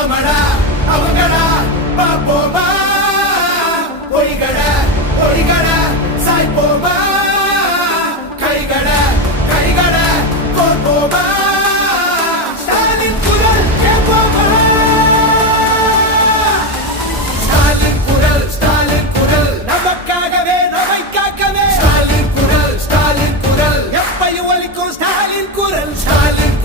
நாமடா அவங்கடா பாப்போமா பொய்கட பொய்கட சாய்ப்போமா கைகட கைகட கோர்ப்போமா ஸ்டாலின் குரல் கேட்போமா ஸ்டாலின் குரல் ஸ்டாலின் குரல் நமக்காகவே நம்மை காக்கவே ஸ்டாலின் குரல் எப்பையும் ஒலிக்கும் ஸ்டாலின் குரல் ஸ்டாலின்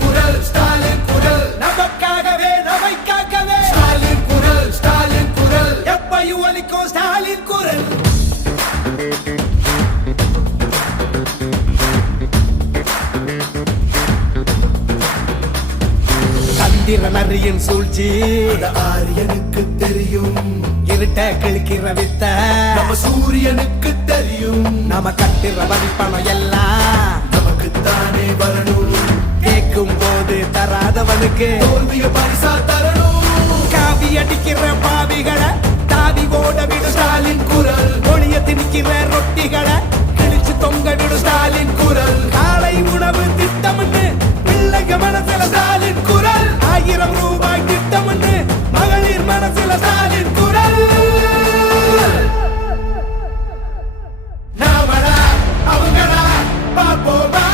குரல் நமக்காகவே நம்மை காக்கவே ஸ்டாலின் குரல் எப்பையும் ஒலிக்கும் ஸ்டாலின் குரல் சந்திர நரியின் சூழ்ச்சி ஆரியனுக்கு தெரியும் இருட்ட கிழக்கிற வித்த நம்ம சூரியனுக்கு தெரியும் நாம கட்டுற வரிப்பணம் எல்லாம் நமக்குத்தானே வரணும் கேட்கும் போது தராதவனுக்கு தோல்விய பரிசா தரணும் காவி அடிக்கிற பாவிகளை தாவி ஓட விடு ஸ்டாலின் குரல் ஒளிய திணிக்கிற ரொட்டிகளை கிழிச்சு தொங்க விடு ஸ்டாலின் குரல் காலை உணவு திட்டம்னு பிள்ளைங்க மனசுல ஸ்டாலின் குரல் 1000 ரூபாய் திட்டம்னு மகளிர் மனசுல ஸ்டாலின் குரல் நாமடா அவங்கடா பாப்போமா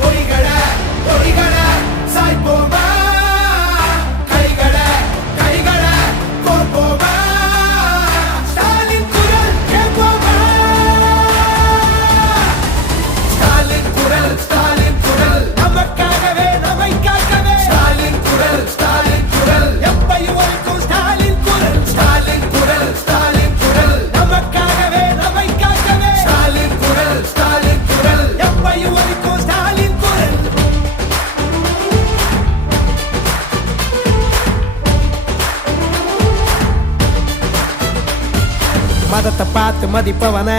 பொய்கட பொய்கட சாய்ப்போமா கைகட கைகட கோர்ப்போமா ஸ்டாலின் குரல் கேட்போமா ஸ்டாலின் குரல் நமக்காகவே நம்மை காக்கவே ஸ்டாலின் குரல் எப்பையும் ஒலிக்கும் ஸ்டாலின் குரல் ஸ்டாலின் குரல் நமக்காகவே நம்மை காக்கவே ஸ்டாலின் குரல் எப்பையும் ஒலிக்கும் ஸ்டாலின் குரல் மதத்தை பார்த்து மதிப்பவன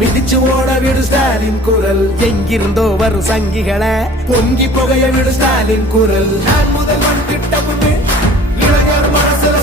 மிதிச்சு ஓட விடு ஸ்டாலின் குரல் எங்கிருந்தோ வரும் சங்கிகளை பொங்கி புகைய விடு ஸ்டாலின் குரல் நான் முதல்வன் திட்டமுன்னு இளைஞர் மனசுல